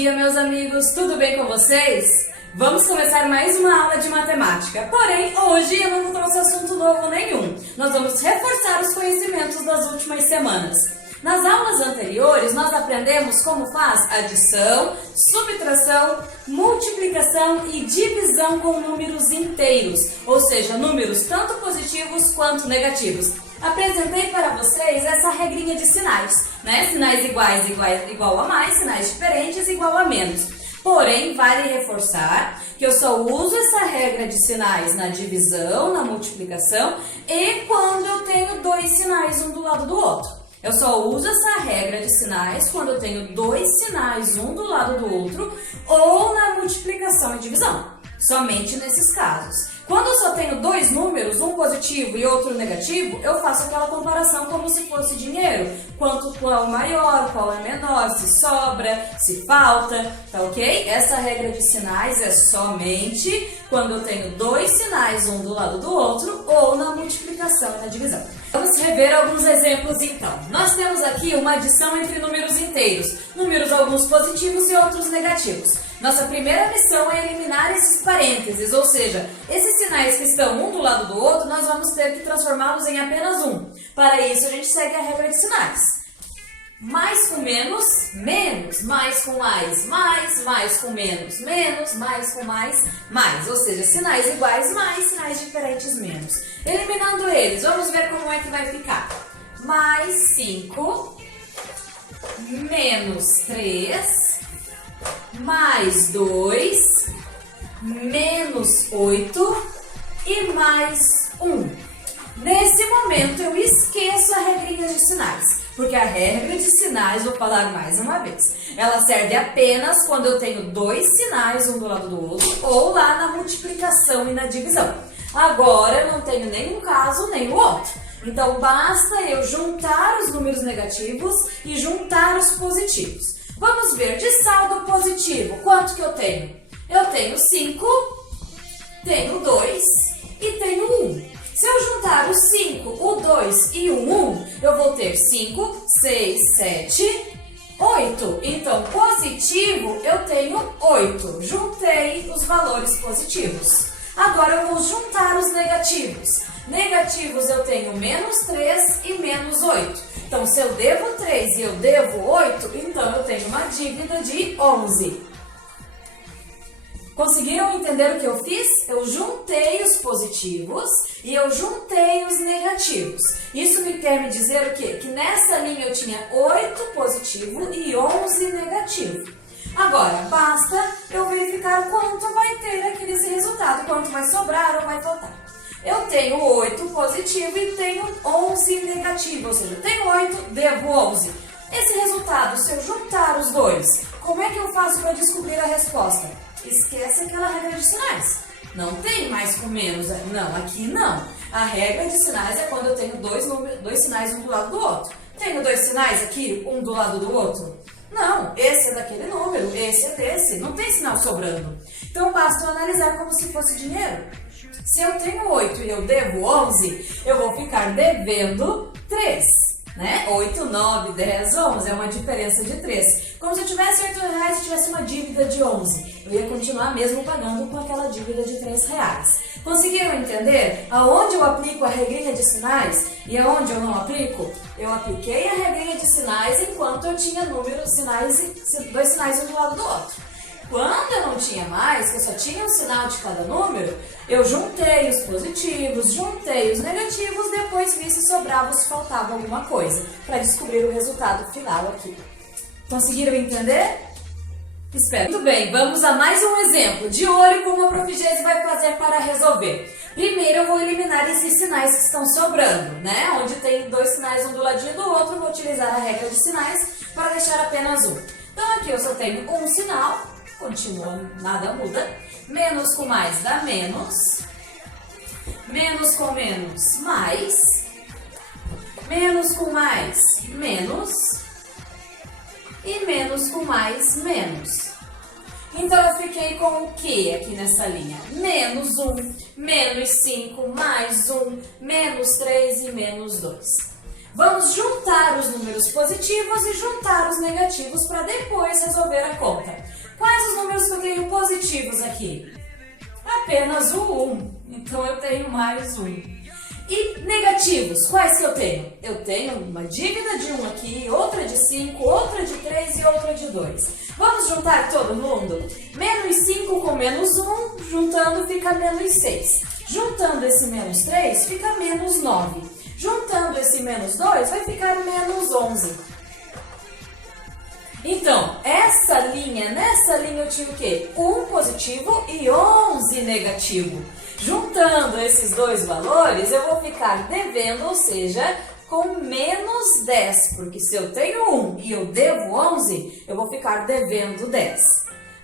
dia, meus amigos! Tudo bem com vocês? Vamos começar mais uma aula de matemática. Porém, hoje eu não trouxe assunto novo nenhum. Nós vamos reforçar os conhecimentos das últimas semanas. Nas aulas anteriores, nós aprendemos como faz adição, subtração, multiplicação e divisão com números inteiros, ou seja, números tanto positivos quanto negativos. Apresentei para vocês essa regrinha de sinais, né? Sinais iguais igual a mais, sinais diferentes igual a menos. Porém, vale reforçar que eu só uso essa regra de sinais na divisão, na multiplicação e quando eu tenho dois sinais um do lado do outro. Eu só uso essa regra de sinais quando eu tenho dois sinais um do lado do outro ou na multiplicação e divisão. Somente nesses casos. Quando eu só tenho dois números, um positivo e outro negativo, eu faço aquela comparação como se fosse dinheiro. Qual é maior, qual é menor, se sobra, se falta, tá ok? Essa regra de sinais é somente quando eu tenho dois sinais um do lado do outro ou na multiplicação e na divisão. Vamos rever alguns exemplos então. Nós temos aqui uma adição entre números inteiros, números alguns positivos e outros negativos. Nossa primeira missão é eliminar esses parênteses, ou seja, esses sinais que estão um do lado do outro, nós vamos ter que transformá-los em apenas um. Para isso, a gente segue a regra de sinais. Mais com menos, menos. Mais com mais com menos, menos. Mais com mais. Ou seja, sinais iguais mais, sinais diferentes menos. Eliminando eles, vamos ver como é que vai ficar. Mais 5, menos 3, mais 2, menos 8 e mais 1. Nesse momento eu esqueço a regrinha de sinais, porque a regra de sinais, vou falar mais uma vez, ela serve apenas quando eu tenho dois sinais um do lado do outro ou lá na multiplicação e na divisão. Agora eu não tenho nenhum caso nem o outro. Então basta eu juntar os números negativos e juntar os positivos. Vamos ver, de saldo positivo, quanto que eu tenho? Eu tenho 5, tenho 2 e tenho 1. Se eu juntar o 5, o 2 e o 1, eu vou ter 5, 6, 7, 8. Então, positivo, eu tenho 8. Juntei os valores positivos. Agora, eu vou juntar os negativos. Negativos, eu tenho menos 3 e menos 8. Então, se eu devo 3 e eu devo 8, então eu tenho uma dívida de 11. Conseguiram entender o que eu fiz? Eu juntei os positivos e eu juntei os negativos. Isso me quer me dizer o quê? Que nessa linha eu tinha 8 positivo e 11 negativo. Agora, basta eu verificar quanto vai ter aqui nesse resultado, quanto vai sobrar ou vai faltar. Eu tenho 8 positivo e tenho 11 negativo, ou seja, eu tenho 8, devo 11. Esse resultado, se eu juntar os dois, como é que eu faço para descobrir a resposta? Esquece aquela regra de sinais. Não tem mais com menos. Não, aqui não. A regra de sinais é quando eu tenho dois sinais um do lado do outro. Tenho dois sinais aqui, um do lado do outro? Não, esse é daquele número, esse é desse. Não tem sinal sobrando. Então, basta eu analisar como se fosse dinheiro. Se eu tenho 8 e eu devo 11, eu vou ficar devendo 3. Né? 8, 9, 10, 11 é uma diferença de 3. Como se eu tivesse R$8 e tivesse uma dívida de 11. Eu ia continuar mesmo pagando com aquela dívida de R$3. Conseguiram entender aonde eu aplico a regrinha de sinais e aonde eu não aplico? Eu apliquei a regrinha de sinais enquanto eu tinha dois sinais um do lado do outro. Quando eu não tinha mais, que eu só tinha um sinal de cada número, eu juntei os positivos, juntei os negativos, depois vi se sobrava ou se faltava alguma coisa, para descobrir o resultado final aqui. Conseguiram entender? Espero. Muito bem, vamos a mais um exemplo. De olho como a Prof. Geise vai fazer para resolver. Primeiro eu vou eliminar esses sinais que estão sobrando, né? Onde tem dois sinais um do ladinho do outro, eu vou utilizar a regra de sinais para deixar apenas um. Então aqui eu só tenho um sinal. Continua, nada muda. Menos com mais dá menos. Menos com menos, mais. Menos com mais, menos. E menos com mais, menos. Então, eu fiquei com o que aqui nessa linha? Menos 1, menos 5, mais 1, menos 3 e menos 2. Vamos juntar os números positivos e juntar os negativos para depois resolver a conta. Quais os números que eu tenho positivos aqui? Apenas o 1, então eu tenho mais 1. E negativos, quais que eu tenho? Eu tenho uma dívida de 1 aqui, outra de 5, outra de 3 e outra de 2. Vamos juntar todo mundo? Menos 5 com menos 1, juntando fica menos 6. Juntando esse menos 3, fica menos 9. Juntando esse menos 2, vai ficar menos 11. Então, nessa linha eu tinha o quê? 1 positivo e 11 negativo. Juntando esses dois valores, eu vou ficar devendo, ou seja, com menos 10. Porque se eu tenho 1 e eu devo 11, eu vou ficar devendo 10.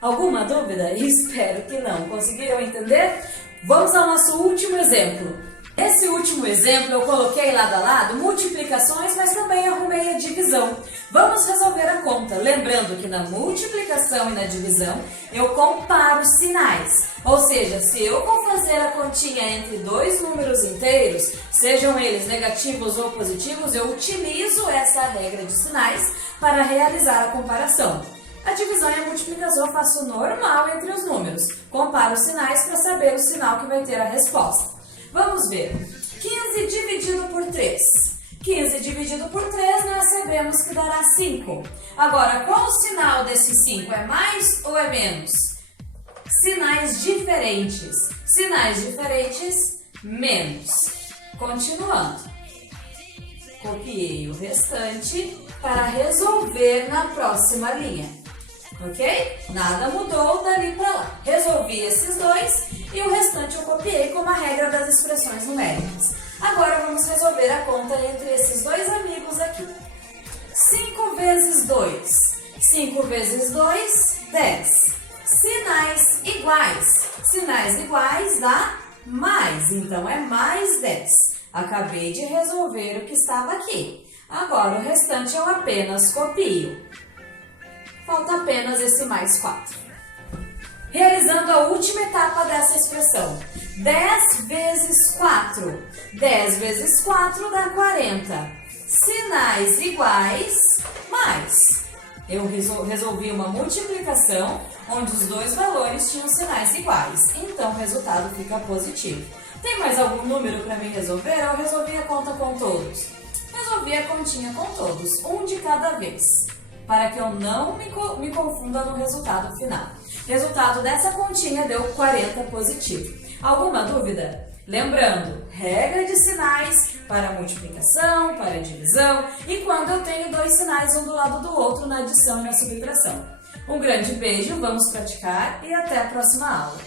Alguma dúvida? Espero que não. Conseguiram entender? Vamos ao nosso último exemplo. Nesse último exemplo eu coloquei lado a lado multiplicações, mas também arrumei a divisão. Vamos resolver a conta. Lembrando que na multiplicação e na divisão eu comparo os sinais. Ou seja, se eu vou fazer a continha entre dois números inteiros, sejam eles negativos ou positivos, eu utilizo essa regra de sinais para realizar a comparação. A divisão e a multiplicação eu faço normal entre os números. Comparo os sinais para saber o sinal que vai ter a resposta. Vamos ver. 15 dividido por 3. 15 dividido por 3, nós sabemos que dará 5. Agora, qual o sinal desse 5? É mais ou é menos? Sinais diferentes. Sinais diferentes, menos. Continuando. Copiei o restante para resolver na próxima linha. Ok? Nada mudou dali para lá. Resolvi esses dois e o restante eu copiei como a regra das expressões numéricas. Agora vamos resolver a conta entre esses dois amigos aqui. 5 vezes 2. 5 vezes 2, 10. Sinais iguais. Sinais iguais dá mais, então é mais 10. Acabei de resolver o que estava aqui. Agora o restante eu apenas copio. Falta apenas esse mais 4. Realizando a última etapa dessa expressão. 10 vezes 4. 10 vezes 4 dá 40. Sinais iguais, mais. Eu resolvi uma multiplicação onde os dois valores tinham sinais iguais. Então, o resultado fica positivo. Tem mais algum número para me resolver? Eu resolvi a conta com todos. Resolvi a continha com todos, um de cada vez, para que eu não me confunda no resultado final. Resultado dessa continha deu 40 positivo. Alguma dúvida? Lembrando, regra de sinais para multiplicação, para divisão e quando eu tenho dois sinais um do lado do outro na adição e na subtração. Um grande beijo, vamos praticar e até a próxima aula.